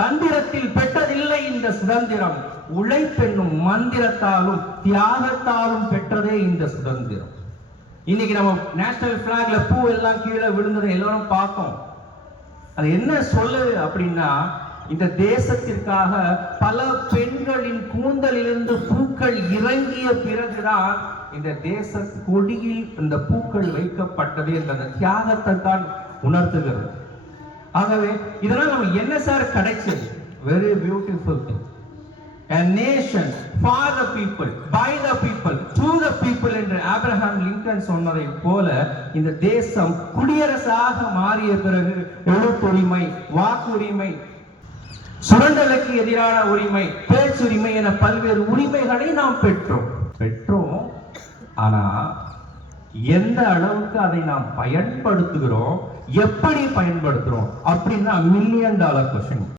தந்திரத்தில் பெற்றதில்லை இந்த சுதந்திரம். உழைப்பென்னும் மந்திரத்தாலும் தியாகத்தாலும் பெற்றதே இந்த சுதந்திரம். இன்னைக்கு நம்ம நேஷனல் பிளாக்ல பூ எல்லாம் கீழே விழுந்ததை எல்லாரும் பார்த்தோம். அது என்ன சொல்லு அப்படின்னா இந்த தேசத்திற்காக பல பெண்களின் கூந்தலிலிருந்து பூக்கள் இறங்கிய பிறகுதான் இந்த தேச கொடியில் இந்த பூக்கள் வைக்கப்பட்டது என்ற அந்த தியாகத்தை தான் உணர்த்துகிறது. ஆகவே இதெல்லாம் நம்ம என்ன சார் கிடைச்சது very beautiful thing A nation for the people, by the people, the the people என்று ஆப்ரஹாம் லிங்கன் சொன்னதை போல இந்த தேசம் குடியரசாக மாறிய பிறகு எழுத்துரிமை வாக்குரிமை சுரண்டலுக்கு எதிரான உரிமை பேச்சுரிமை என பல்வேறு உரிமைகளை நாம் பெற்றோம். பெற்றோம். ஆனா எந்த அளவுக்கு அதை நாம் பயன்படுத்துகிறோம்? எப்படி பயன்படுத்துறோம் அப்படின்னா மில்லியன் டாலர் கொஸ்டின்